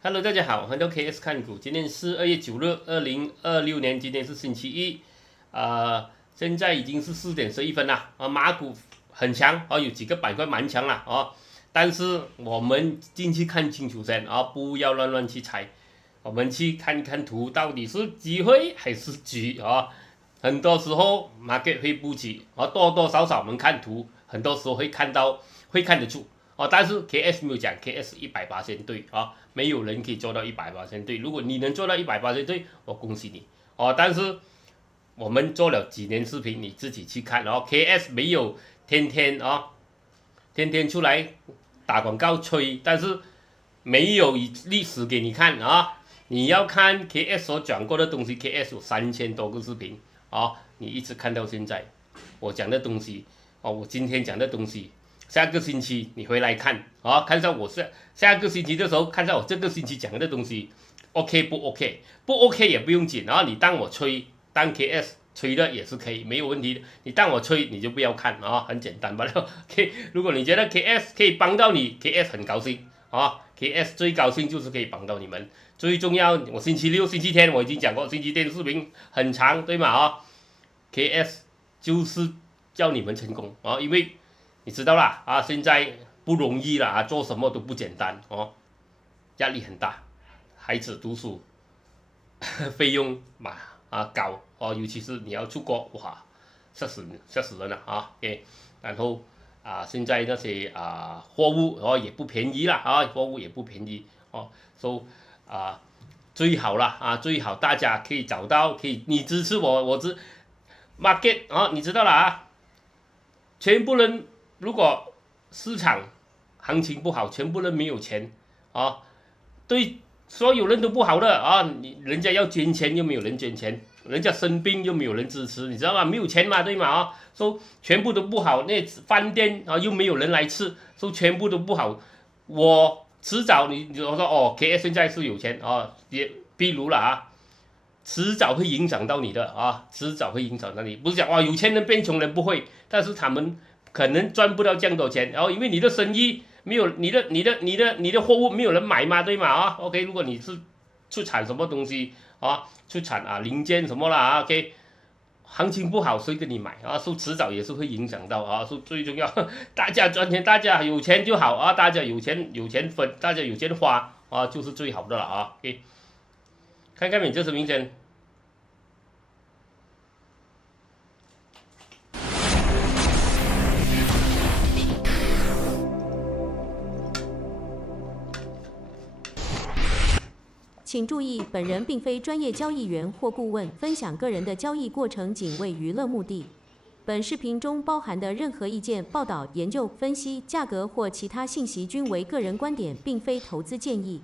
Hello，大家好，欢迎到 KS 看股。今天是2月9日，2026年，今天是星期一，现在已经是4点11分了。马股很强，有几个板块蛮强了但是我们进去看清楚先不要乱去猜。我们去看看图，到底是机会还是局很多时候 market 会布局多多少少我们看图，很多时候会看得出。但是 KS 没有讲 KS 100%对没有人可以做到100%对。如果你能做到100%对，我恭喜你但是我们做了几年视频，你自己去看KS 没有天天出来打广告吹，但是没有历史给你看你要看 KS 所讲过的东西，KS 有3000多个视频你一直看到现在，我讲的东西我今天讲的东西。下个星期你回来看看上我下个星期的时候，看上我这个星期讲的东西 ，OK 不 OK？ 不 OK 也不用紧你当我吹，当 KS 吹的也是可以，没有问题的。你当我吹，你就不要看很简单罢了。OK， 如果你觉得 KS 可以帮到你 ，KS 很高兴KS 最高兴就是可以帮到你们。最重要，我星期六、星期天我已经讲过，星期天视频很长，对吗KS 就是叫你们成功因为。你知道啦现在不容易啦做什么都不简单压力很大，孩子读书费用高尤其是你要出国哇，吓死人了OK， 然后现在那些货物也不便宜啦货物也不便宜所以最好啦最好大家可以找到，可以你支持我market 你知道啦全部人。如果市场行情不好，全部人没有钱对所有人都不好的人家要捐钱又没有人捐钱，人家生病又没有人支持，你知道吗？没有钱嘛，对吗说全部都不好，那饭店又没有人来吃，说全部都不好。我迟早你说KS 现在是有钱也比如了迟早会影响到你的迟早会影响到你。不是讲有钱人变穷人不会，但是他们。可能赚不到这样多钱，因为你的生意没有你的货物没有人买嘛，对吗OK， 如果你是出产什么东西出产零件什么啦OK， 行情不好谁跟你买说迟早也是会影响到说最重要大家赚钱，大家有钱就好大家有钱分，大家有钱花就是最好的了OK， 看看你这是明显。请注意，本人并非专业交易员或顾问，分享个人的交易过程仅为娱乐目的。本视频中包含的任何意见、报道、研究、分析、价格或其他信息均为个人观点，并非投资建议。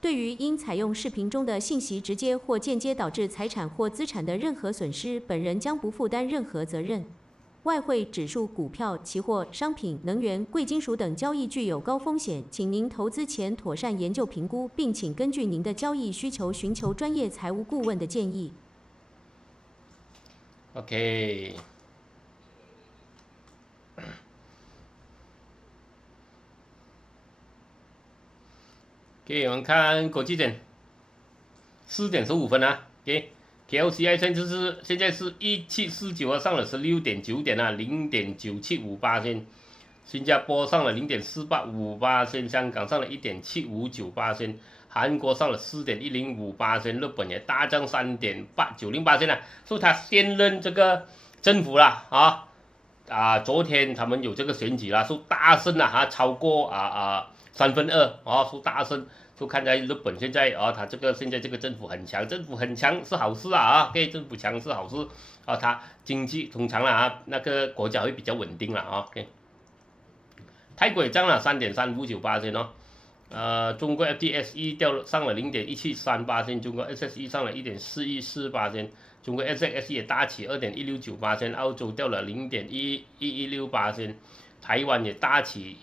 对于因采用视频中的信息直接或间接导致财产或资产的任何损失，本人将不负担任何责任。外汇、指数、股票、期货、商品、能源、贵金属等交易具有高风险，请您投资前妥善研究评估，并请根据您的交易需求寻求专业财务顾问的建议。OK， 我们看国际点4点15分KLCI 现在是1749上了16.9点0.9758%，新加坡上了0.485%，香港上了1.759%，韩国上了4.105%，日本也大涨3.890%所以它先任这个政府啦昨天他们有这个选举啦，说大胜超过2/3说大胜。就看在日本现在他现在这个政府很强，政府很强是好事对，政府强是好事它经济通常那个国家会比较稳定OK， 泰国也涨了3.359%中国 FTSE 上了0.1738%，中国 SSE 上了1.4148%，中国 SXE 也大起2.169%，澳洲掉了0.1116%，台湾也大起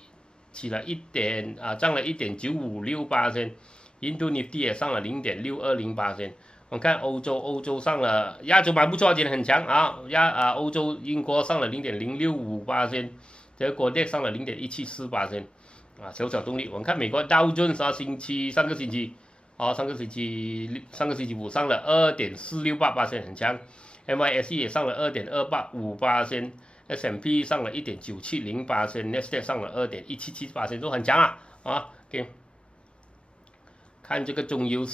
了涨了1.956%，印度尼西也上了0.6208%。我们看欧洲上了，亚洲蛮不错，今天很强欧洲英国上了0.065%，德国DAX上了0.174%小小动力。我们看美国道琼斯上个星期上个星期五上了2.468%，很强。NYSE 也上了2.285%。S&P 上了1.9708%，Nasdaq 上了2.177%，都很强啊。OK， 看这个中油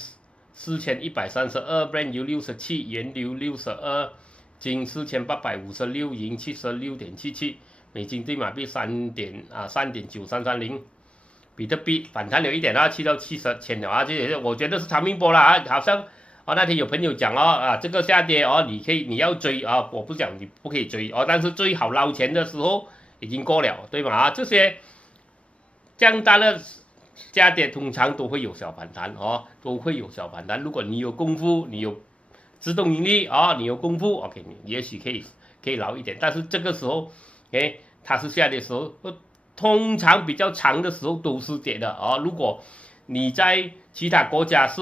4132，Brent 油67，原油62，金4856，银76.77，美金对马币3.93330，比特币反弹了一点去到70千了这也我觉得是长命波了好像。那天有朋友讲这个下跌你要追我不讲你不可以追但是最好捞钱的时候已经过了，对吗？这些这样大的下跌通常都会有小反弹都会有小反弹。如果你有功夫，你有自动盈利你有功夫 ，OK， 你也许可以捞一点。但是这个时候，它是下跌的时候，通常比较长的时候都是跌的如果你在其他国家是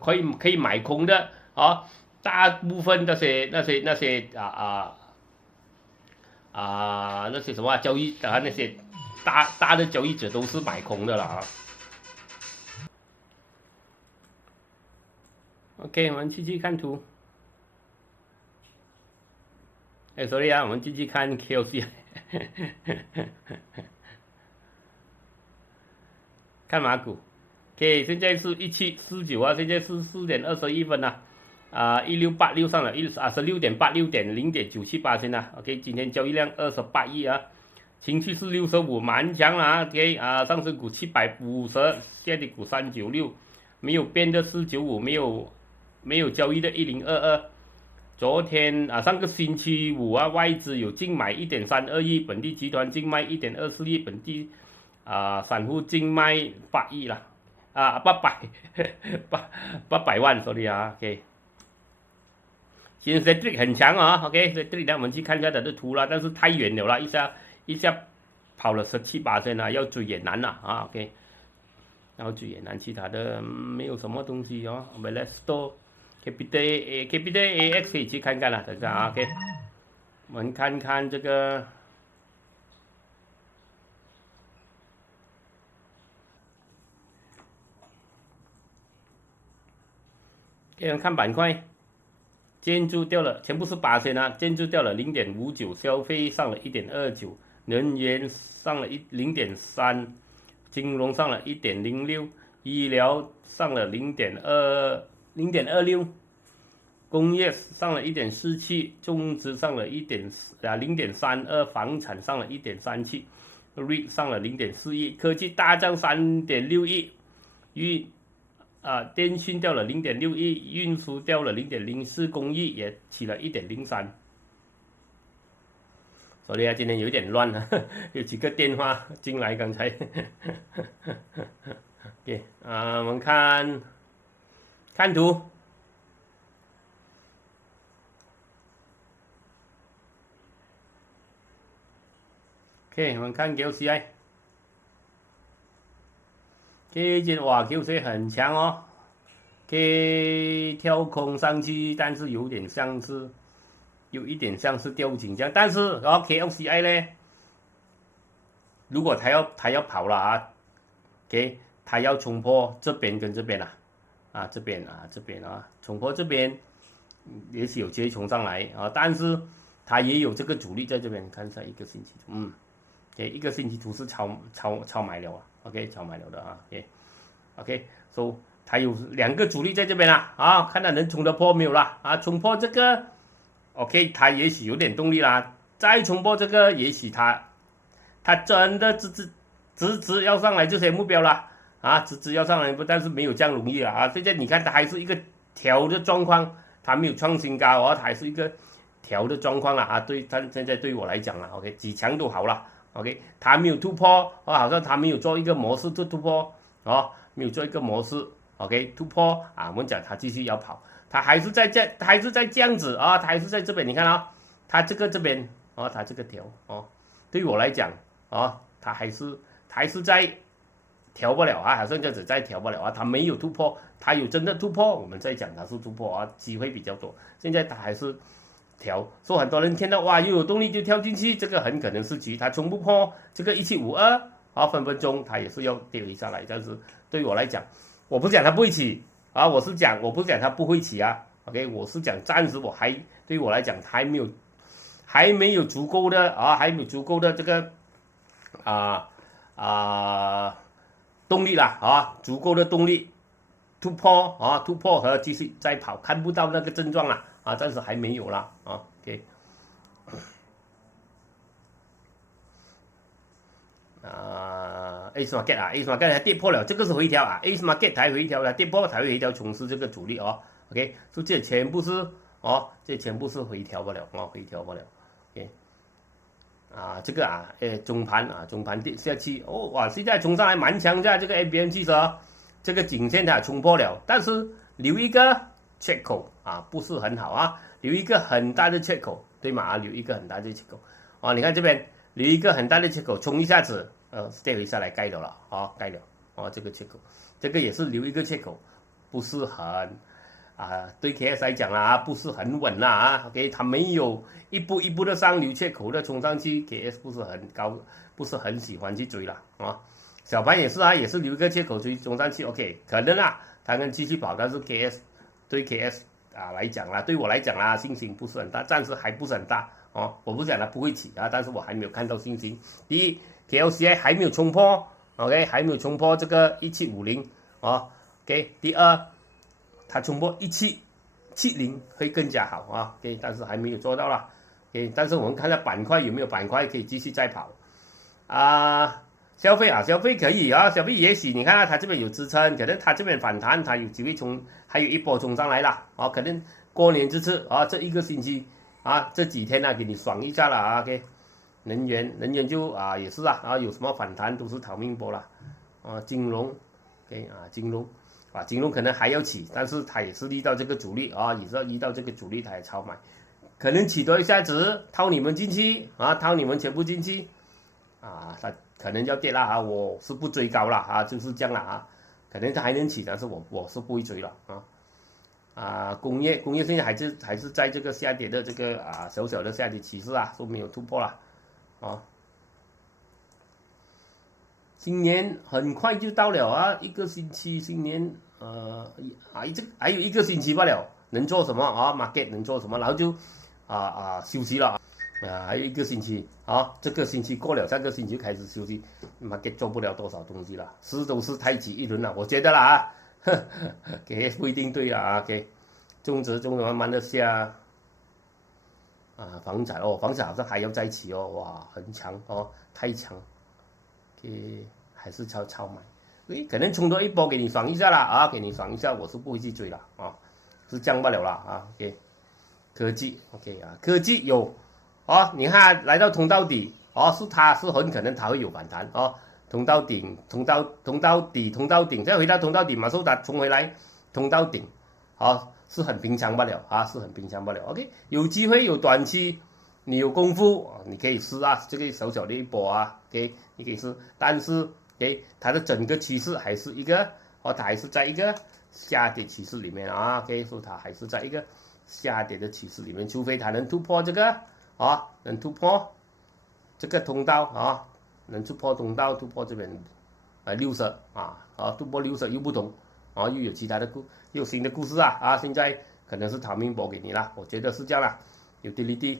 可以买空的大部分那些那些什么交易那些大的交易者都是买空的了OK， 我们继续看图。sorry 我们继续看 KLC 看马股。OK， 现在是1749现在是4.21分1686上了16.86.0.97%OK， 今天交易量28亿情绪是65，蛮强了OK， 上升股750，下跌股396，没有变的495，没有交易的1022。昨天上个星期五外资有净买1.32亿，本地集团净卖1.24亿，本地散户净卖8亿了800万 sorry OK。今天 Cedric 很强OK， Cedric 我们去看一下它的图了，但是太远了啦，一下跑了17%要追也难OK， 要追也难，其他的没有什么东西Let's Store。Capital AX 可以去看看了，等一下OK， 我们看看这个给我们看板块，建筑掉了，全部是8%建筑掉了0.59，消费上了1.29，能源上了0.3，金融上了1.06，医疗上了0.26，工业上了1.47，种植上了0.32，房产上了1.37， REIT 上了0.41，科技大涨3.61，电讯掉了0.61，运输掉了0.04，工艺也起了1.03。所以今天有点乱有几个电话进来刚才OK， 我们看图。OK， 我们看 QCI。QCI 很强跳空上去，但是有一点像是吊颈这样。但是KLCI 呢，如果他要跑了他要冲破这边跟这边这边冲破这边，也许有机会冲上来但是他也有这个阻力在这边。看一下一个星期图一个星期图是超买了OK， 超买了的OK， so 它有2个阻力在这边看它能冲得破没有啦冲破这个 OK， 它也许有点动力啦，再冲破这个，也许它真的直要上来这些目标啦直要上来，但是没有这样容易现在你看它还是一个调的状况，它没有创新高它还是一个调的状况啦对，但现在对我来讲OK， 几强都好了OK， 它没有突破好像它没有做一个模式突破没有做一个模式 OK 突破我们讲它继续要跑，它还是在这样子它还是在这边，你看它这边它这个调对于我来讲它还是在调不了好像这样子再调不了它没有突破，它有真的突破我们再讲它是突破机会比较多，现在它还是调，所以很多人看到又有动力就跳进去，这个很可能是它冲不破这个1752分分钟它也是要跌回下来，但是对于我来讲，我不讲它不会起啊，我不是讲它不会起啊，OK， 我是讲暂时对我来讲还没有足够的这个啊动力啦足够的动力突破和继续再跑，看不到那个症状啦暂时还没有啦OK。Ace Market Market 还跌破了，这个是回调Ace Market 才回调了，跌破才会回调，从事这个阻力OK， 所以这全部是回调不了回调不了 OK。这个中盘跌下去哇，现在冲上来蛮强的，这个 ABM 汽车这个颈线它冲破了，但是留一个缺口不是很好留一个很大的缺口，对吗留一个很大的缺口你看这边留一个很大的缺口，冲一下子跌回下来盖了盖了这个缺口，这个也是留一个缺口，不是很对 KS 来讲不是很稳OK， 它没有一步一步的上留缺口的冲上去 ，KS 不是很高，不是很喜欢去追了小盘也是也是留一个缺口追冲上去 ，OK， 可能它能继续跑，但是 对 KS 来讲对我来讲信心不是很大，暂时还不是很大我不是讲它不会起但是我还没有看到信心。第一 ，KLCI 还没有冲破 ，OK， 还没有冲破这个1750OK， 第二。它冲破1770会更加好OK， 但是还没有做到啦 OK， 但是我们看下板块有没有板块可以继续再跑消费可以消费也许你看它这边有支撑，可能它这边反弹，它有机会还有一波冲上来啦可能过年这次这一个星期这几天给你爽一下了OK， 能源就也是有什么反弹都是逃命波啦金融 OK 金融可能还要起，但是它也是遇到这个阻力也是遇到这个阻力它也超买，可能起多一下子套你们进去套你们全部进去它可能要跌啦我是不追高了就是这样了可能它还能起，但是我是不会追了工业现在还是在这个下跌的这个小小的下跌趋势都没有突破了新年很快就到了一个星期，新年还有一个星期罢了，能做什么market 能做什么，然后就休息了还有一个星期这个星期过了，下个星期就开始休息 ，market 做不了多少东西了，都是太极一轮了，我觉得啦给不一定对啦给中指慢慢的下房产好像还要再起哇很强太强。还是超买，可能冲多一波给你爽一下啦给你爽一下，我是不会去追了是降不了啦OK， 科技 OK 科技有你看来到通道底它是很可能它会有反弹通道顶，再回到通道底，马上它冲回来通道顶是很平常罢了是很平常罢了 OK， 有机会有短期。你有功夫你可以试这个小小的一波OK， 你可以试，但是它的整个趋势还是一个它还是在一个下跌趋势里面OK， 所以它还是在一个下跌的趋势里面，除非它能突破这个能突破这个通道能突破通道，突破这边60突破60又不同又有其他的又有新的故事现在可能是逃命波给你啦，我觉得是这样啦，utility。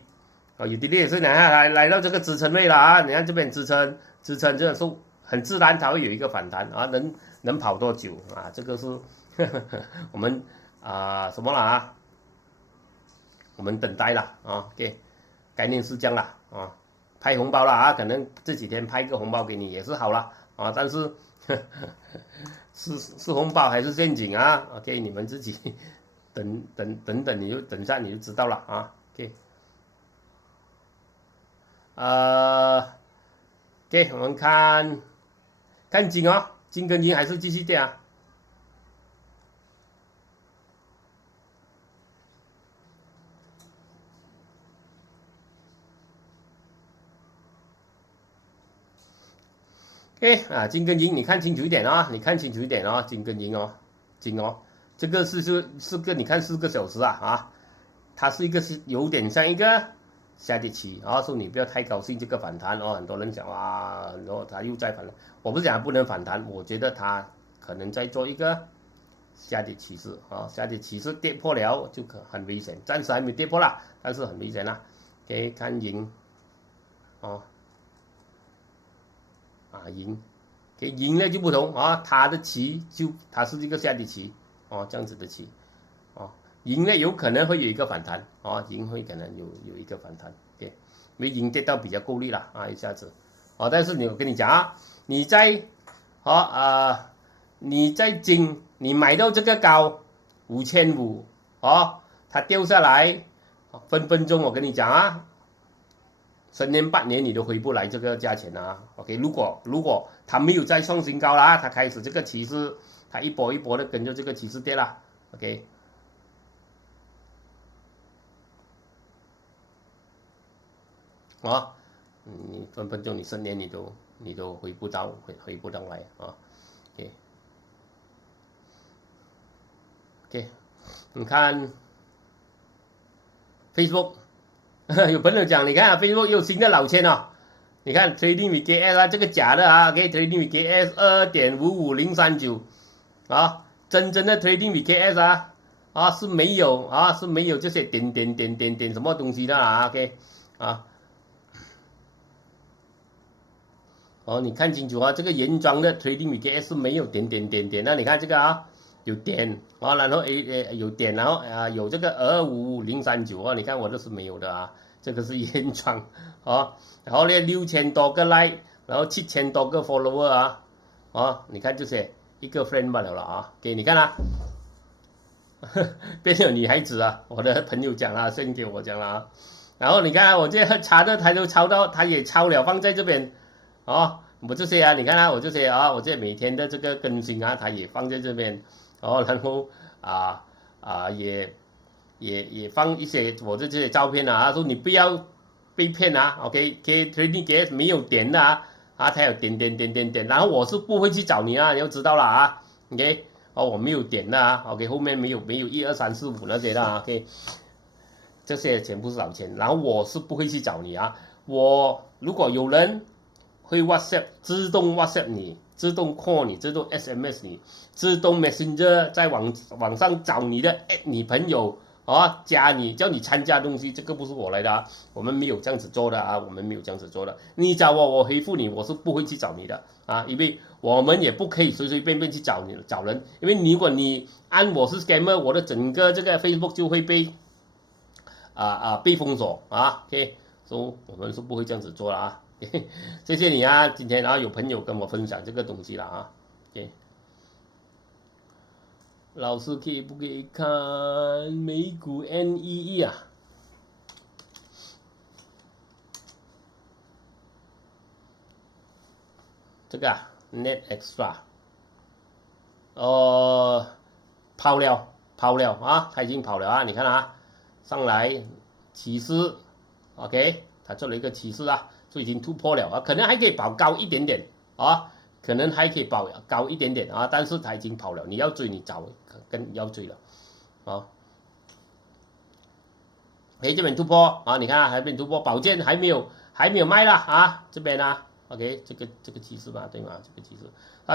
utility 也是来到这个支撑位了你看这边支撑这个是很自然它会有一个反弹能跑多久这个是我们什么啦我们等待了OK， 概念是这样啦派红包了可能这几天派个红包给你也是好了但是是红包还是陷阱OK， 你们自己等你就等下你就知道了OK。OK， 我们看金金跟银还是继续跌OK 金跟银你看清楚一点你看清楚一点金跟银金这个是个你看4个小时它是一个是有点像一个。下跌期所以你不要太高兴这个反弹很多人讲然后它又在反弹，我不是讲它不能反弹，我觉得它可能在做一个下跌趋势啊，下跌趋势跌破了就很危险，暂时还没跌破啦，但是很危险啦。OK， 看银，哦，银，给银呢就不同啊，它的期它是一个下跌期，哦，这样子的期，哦，银呢有可能会有一个反弹，哦，银会可能有一个反弹，对，因为银跌到比较够力了啊，一下子，哦，但是我跟你讲啊，你在你买到这个高5500，哦，它掉下来，分分钟我跟你讲啊，10年8年你都回不来这个价钱啊。OK， 如果它没有再创新高啦，它开始这个趋势，它一波一波的跟着这个趋势跌啦。OK， 啊，你分分钟你10年你都回不到来啊。OK， OK， 你看 Facebook。有朋友讲，你看 Facebook 又有新的老千哦，你看 Trading VKS 啊，这个假的啊 ，OK Trading VKS 2.55039啊，真正的 Trading VKS 是没有这些点什么东西的啊 ，OK 啊，哦，你看清楚啊，这个原装的 Trading VKS 是没有点，那你看这个啊。有点啊，然后有点，然后有这个25039啊，你看我这是没有的啊，这个是原装啊，然后呢6000多个 like， 然后7000多个 follower 啊，你看这些一个 friend 罢了啊，给你看啊，变成女孩子啊，我的朋友讲了，send 给我讲了啊，然后你看我这查的他都抄到，他也抄了放在这边啊，我这些啊，你看啊，我这些啊，我这每天的这个更新啊，他也放在这边。然后也放一些我的这些照片啊，说你不要被骗啊 ，OK， Trading VKS 没有点的它有点，然后我是不会去找你啊，你要知道了啊 ，OK， 我没有点的啊 ，OK， 后面没有1、2、3、4、5那些的啊 ，OK， 这些全部是老钱，然后我是不会去找你啊，如果有人会 WhatsApp 自动 WhatsApp 你。自动 call 你，自动 SMS 你，自动 Messenger 在网上找你的你朋友加你叫你参加东西，这个不是我来的啊，我们没有这样子做的啊，我们没有这样子做的。你找我回复你，我是不会去找你的啊，因为我们也不可以随随便便去找人，因为如果你按我是 scammer， 我的整个这个 Facebook 就会被被封锁啊 ，OK， 所以我们是不会这样子做的啊。谢谢你啊，今天有朋友跟我分享这个东西了啊。OK， 老师可以不可以看美股 NEE 啊？这个Net Extra， 跑了啊，它已经跑了啊，你看啊，上来趋势 ，OK， 它做了一个趋势啊。就已经突破了啊，可能还可以跑高一点点啊，可能还可以跑高一点点啊，但是它已经跑了，你要追你找跟要追了啊。这边突破啊，你看这边突破，宝剑还没有卖啦啊，这边啊 ，OK， 这个趋势嘛，对吗？这个趋势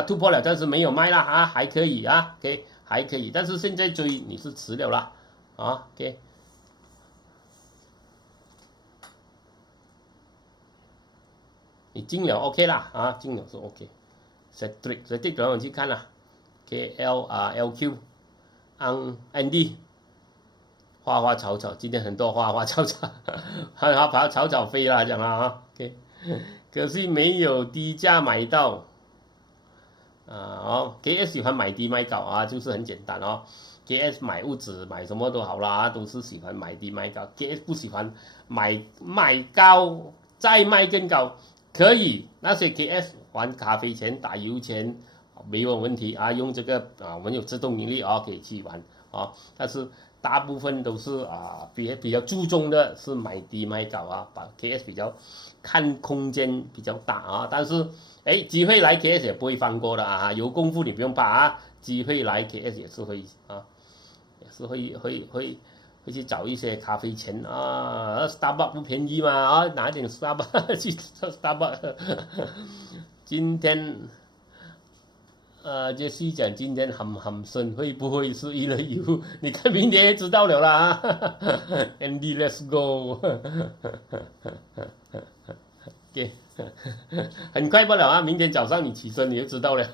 突破了，但是没有卖啦啊，还可以啊 ，OK， 还可以，但是现在追你是迟了啦啊 ，OK。你进了 OK 啦啊，进了是 OK。Setrik 等我去看啦 ，KLQ Andy 花花草草，今天很多花花草草，把草草飞啦讲啊 ，OK， 可惜没有低价买到KS 喜欢买低卖高啊，就是很简单哦。KS 买物质买什么都好啦，都是喜欢买低卖高。KS 不喜欢买高再卖更高。可以，那些 KS 还咖啡钱、打油钱没有问题啊，用这个我们有自动盈利可以去玩但是大部分都是比较注重的是买低卖高把 KS 比较看空间比较大但是机会来 KS 也不会放过的有功夫你不用怕机会来 KS 也是会也是会去找一些咖啡钱Starbucks 不便宜嘛拿一点 Starbucks 去 Starbucks 今天杰西讲今天很深，会不会是一日游？你看明天也知道了啦。Andy，let's go 。OK， 很快不了啊，明天早上你起身你就知道了。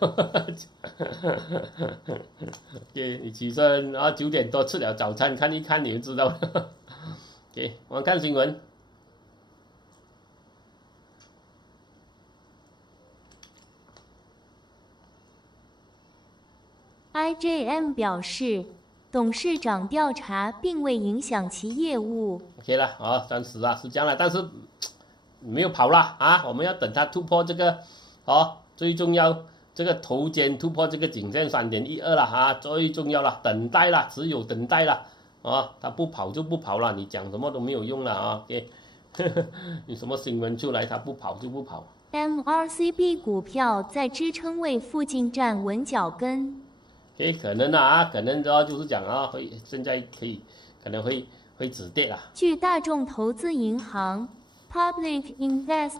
OK， 你起身然后9点多吃了早餐，看一看你就知道了。OK， 我们看新闻。IJM 表示，董事长调查并未影响其业务。OK 了，啊，暂时啊是这样了，但是没有跑了啊，我们要等它突破这个，最重要这个头肩突破这个颈线3.12了啊，最重要了，等待了，只有等待了啊，它不跑就不跑了，你讲什么都没有用了啊。OK， 你什么新闻出来，它不跑就不跑。MRCB 股票在支撑位附近站稳脚跟。可能啊，可能就是讲啊，现在可能会止跌了。据大众投资银行 Public Invest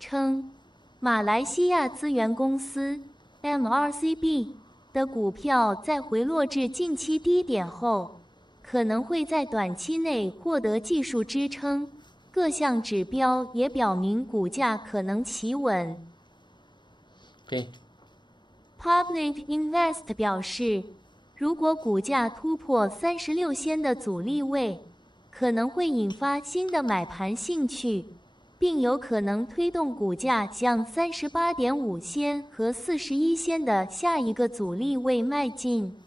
称，马来西亚资源公司 MRCB 的股票在回落至近期低点后，可能会在短期内获得技术支撑，各项指标也表明股价可能企稳。Public Invest 表示，如果股价突破36仙的阻力位，可能会引发新的买盘兴趣，并有可能推动股价向38.5仙和41仙的下一个阻力位迈进。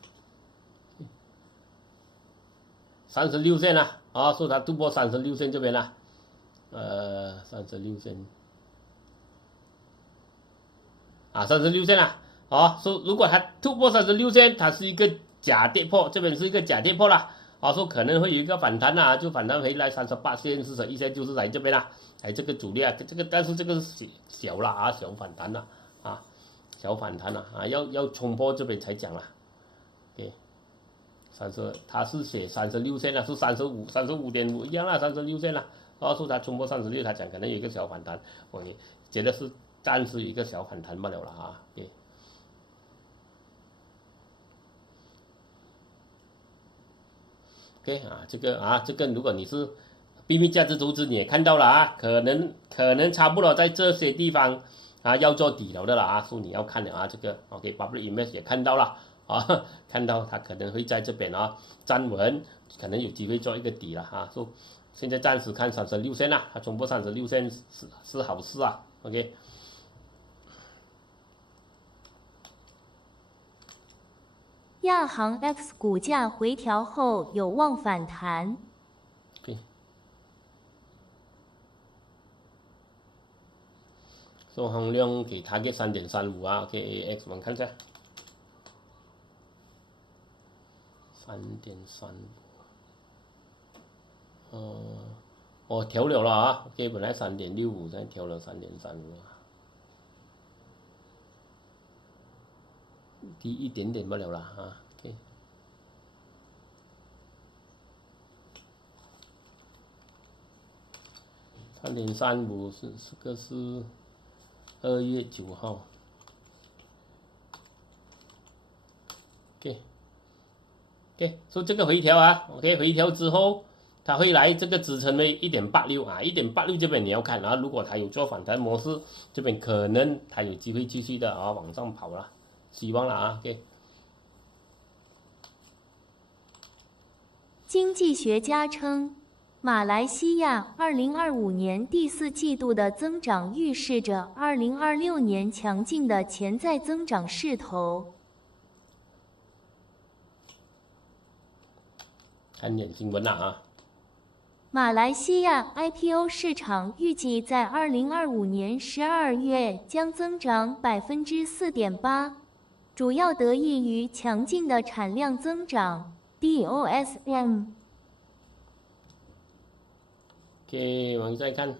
36线了啊，说它突破36线这边了，36线啊，36线了。说如果它突破36线，它是一个假跌破，这边是一个假跌破啦。说可能会有一个反弹啦，就反弹回来38线、41线，就是来这边啦，来这个阻力啊，但是这个是小啦啊，小反弹啦啊，小反弹啦啊，要冲破这边才讲啦。对，30，它是写36线啦，是35.5一样啦，36线啦。说它冲破36，它讲可能有一个小反弹，我也觉得是暂时有一个小反弹罢了啦啊，对。OK 啊，这个如果你是秘密价值投资，你也看到了啊，可能差不多在这些地方啊要做底了的了啊，说你要看了啊，这个 OK，Public Invest 也看到了啊，看到它可能会在这边啊站稳，可能有机会做一个底了啊，说现在暂时看36线啊，它冲破36线是好事啊 ，OK。亚航 X 股价回调后有望反弹。收航量给它个3.35啊 ，OK，AX 我们看一下，3.35，调了了啊 ，OK， 本来3.65，现在调了3.35啊。低一点点不了啦啊 ，OK。3.35这个是2月9号 ，OK， 所以这个回调啊 ，OK， 回调之后它会来这个支撑位1.86啊，1.86这边你要看啊，如果它有做反弹模式，这边可能它有机会继续的啊往上跑了。希望了啊 ，OK。经济学家称，马来西亚2025年第4季度的增长预示着2026年强劲的潜在增长势头。看点新闻了啊。马来西亚 IPO 市场预计在2025年12月将增长4.8%。主要得益于强劲的产量增长 ，DOSM。OK， 我们再看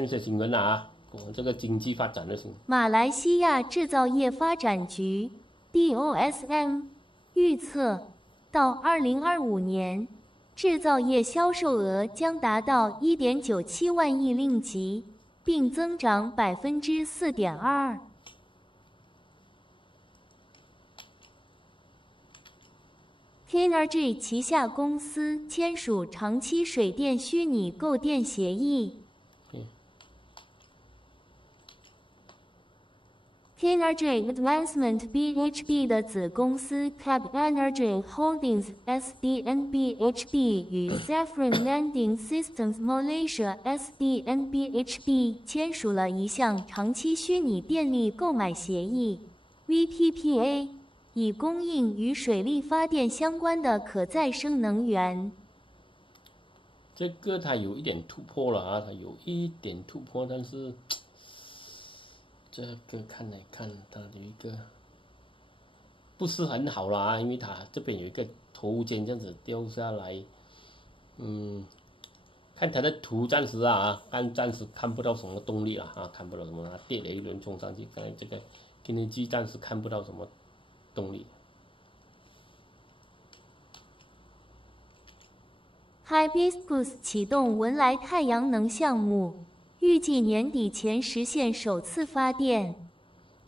一些新闻啊，这个经济发展的新闻。马来西亚制造业发展局 DOSM 预测，到2025年，制造业销售额将达到1.97万亿令吉，并增长4.2%。，KNRG 旗下公司签署长期水电虚拟购电协议。KNRG Advancement BHB 的子公司 Cab Energy Holdings SDNBHB 与 Saffron Landing Systems Malaysia SDNBHB 签署了一项长期虚拟电力购买协议 VPPA， 以供应与水力发电相关的可再生能源。这个它有一点突破了啊，它有一点突破，但是。这个看来看它有一个不是很好啦，因为它这边有一个头肩这样子掉下来，看它的图暂时暂时看不到什么动力了啊，看不到什么，它跌了一轮冲上去，看来这个今天机暂时看不到什么动力。Hibiscus 启动文莱太阳能项目。预计年底前实现首次发电。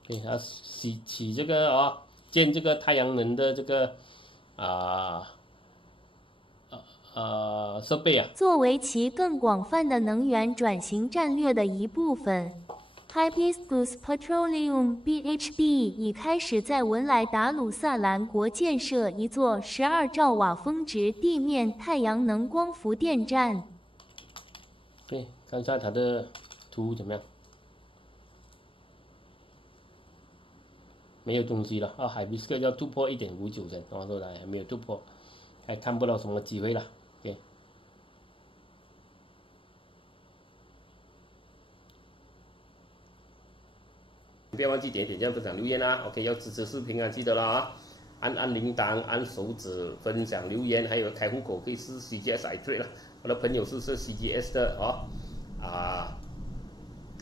对，它起这个建这个太阳能的这个设备啊，作为其更广泛的能源转型战略的一部分 ，Hibiscus Petroleum BHB 已开始在文莱达鲁萨兰国建设一座12兆瓦峰值地面太阳能光伏电站。对，看一下它的图怎么样？没有东西了啊，海比斯克要突破1.59钱，说的还没有突破，还看不到什么机会了。OK， 不要忘记点赞、分享、留言啦。OK， 要支持视频啊，记得了啊，按铃铛、按手指、分享、留言，还有开户口可以是 CGS iTrade 了。我的朋友是 CGS 的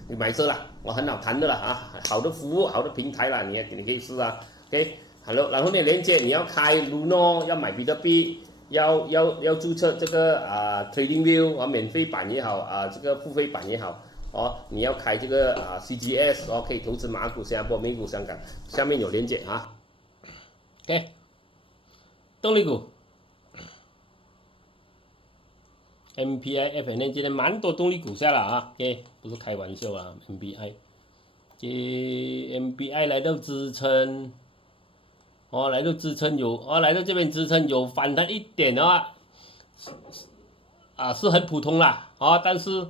你买车啦，很好谈的啦啊，好的服务，好的平台啦，你可以试啊。OK， 然后呢，连接你要开 Luno， 要买比特币，要注册这个TradingView 免费版也好这个付费版也好你要开这个CGS 可以投资马股、新加坡、美股、香港，下面有连接啊。OK， 动力股。MPI、FNN 今天蛮多动力股下了啊 ，OK， 不是开玩笑啊 ，MPI 来到支撑，来到支撑来到这边支撑有反弹一点的话，是很普通啦但是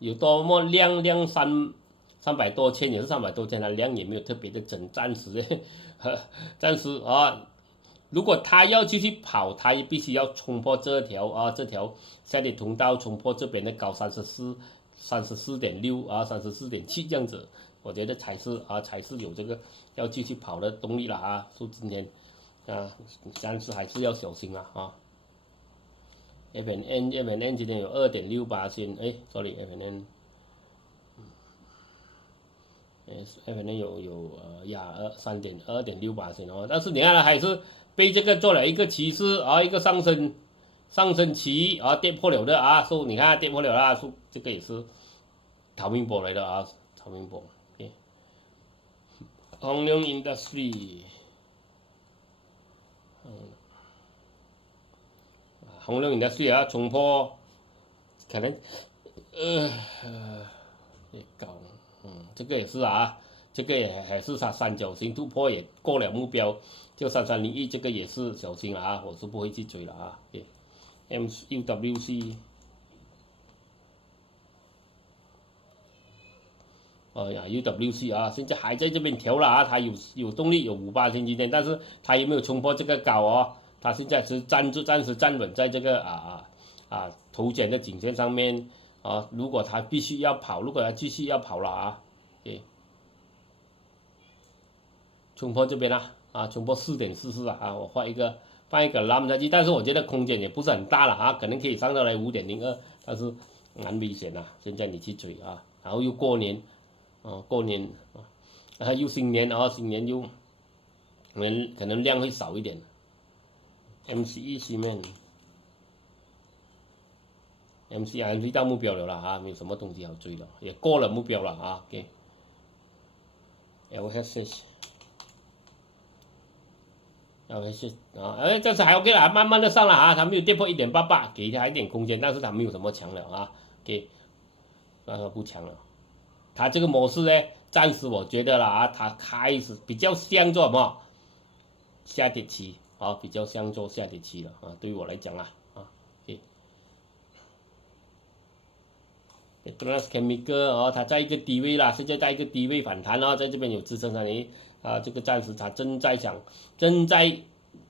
有多么量300多千也是300多千，它量也没有特别的整，暂时如果他要继续跑，他也必须要冲破这条下跌通道，冲破这边的高34.6 34.7这样子，我觉得才是有这个要继续跑的动力了啊！说今天但是还是要小心了啊。FNN 今天有2.68%，sorry FNN 有2.68%但是你看还是被这个做了一个骑士一个上升期跌破了的所以你看跌破了啦，说这个也是逃命波来的逃命波。宏亮 Industry， 宏亮 Industry 冲破可能也高。这个也是这个也还是三角形突破也过了目标，就3301这个也是小心了我是不会去追了MUWC UWC 现在还在这边调了它有动力有58今天，但是它也没有冲破这个高它现在是暂时站稳在这个头肩的颈线上面如果它必须要跑，如果它继续要跑了冲破这边冲破4.44我放一个拉下去，但是我觉得空间也不是很大了可能可以上到来5.02，但是蛮危险现在你去追然后又过年又新年新年又可能量会少一点。MCE 西面MCI 到目标了啦没有什么东西好追了，也过了目标了OK。LHH OK 是啊，这次还 OK 啦，慢慢的上了啊，它没有跌破1.88，给它一点空间，但是它没有什么强了啊，OK， 那不强了。它这个模式呢，暂时我觉得啦啊，它开始比较像做什么下跌期啊，比较像做下跌期了啊，对于我来讲啊，OK。Glass Chemical 哦，它在一个低位啦，现在在一个低位反弹哦，在这边有支撑上来啊，这个暂时它正在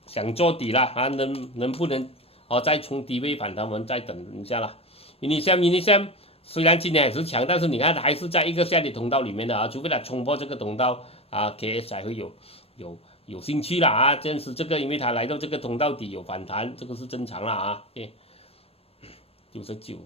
想做底啦啊，能不能哦再从低位反弹，我们再等一下啦。Initium 虽然今天也是强，但是你看它还是在一个下跌通道里面的啊，除非它冲破这个通道啊 ，KS 才会有兴趣啦啊，暂时这个因为它来到这个通道底有反弹，这个是正常啦啊，99。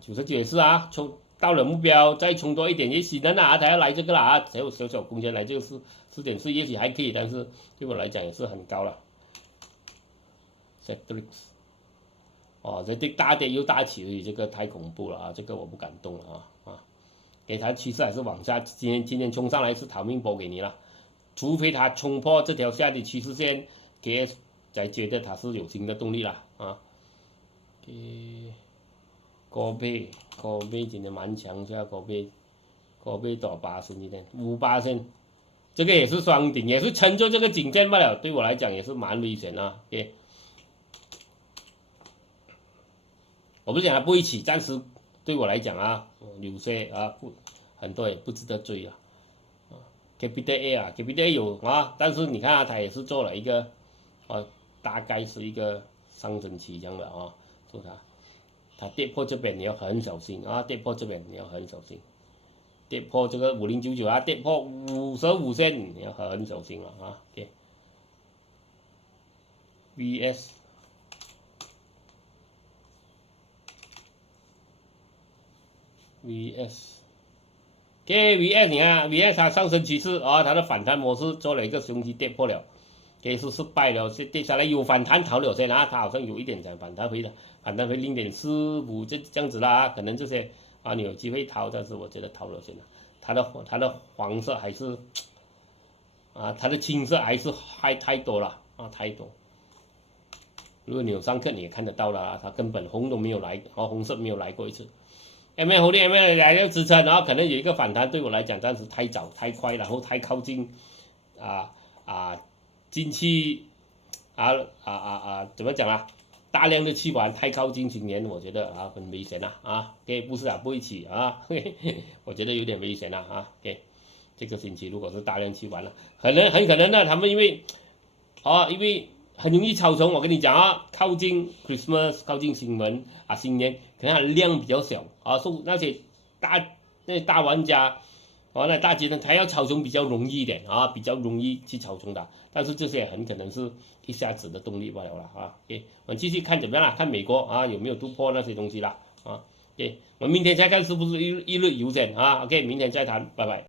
99也是啊，冲到了目标再冲多一点也许能啊，他要来这个了啊，才有小小空间来这个4.4，也许还可以，但是对我来讲也是很高了。Cedric， 哦，这大跌又大起，这个太恐怖了啊，这个我不敢动了给它趋势还是往下，今天冲上来是逃命波给你了，除非它冲破这条下跌趋势线，给才觉得它是有新的动力了啊。高倍今天蛮强，下高倍到8%一点，5%，这个也是双顶，也是撑住这个颈线罢了，对我来讲也是蛮危险啊。OK， 我不是讲它不会起，暂时对我来讲啊，有些啊很多也不值得追啊。Capital A 有啊，但是你看啊，它也是做了一个大概是一个上升期这样的啊，做它跌破这边你要很小心啊，跌破这边你要很小心，跌破这个5099啊，跌破55线你要很小心了啊。VS 你看 VS 它上升趋势啊，它的反弹模式做了一个熊级跌破了，是失败了，是跌下来有反弹逃了先啊，它好像有一点想反弹回0.45这样子啦啊，可能这些啊你有机会逃，但是我觉得逃了先了，它的黄色还是啊，它的青色还是太多了啊，太多。如果你有上课你也看得到了啊，它根本红都没有来，红色没有来过一次。MA 来了支撑，然后可能有一个反弹，对我来讲暂时太早太快，然后太靠近进去怎么讲啊？大量的去玩太靠近今年，我觉得啊很危险啊不是不会起啊，我觉得有点危险这个星期如果是大量去玩了，很可能呢，他们因为很容易超重，我跟你讲啊，靠近 Christmas 靠近新年，可能它量比较小啊，那些大玩家那大集团他要超重比较容易一点啊，比较容易去超重的，但是这些很可能是一下子的动力罢了啊。我们继续看怎么样啦，看美国啊有没有突破那些东西啦我们明天再看是不是一日游选啊。明天再谈，拜拜。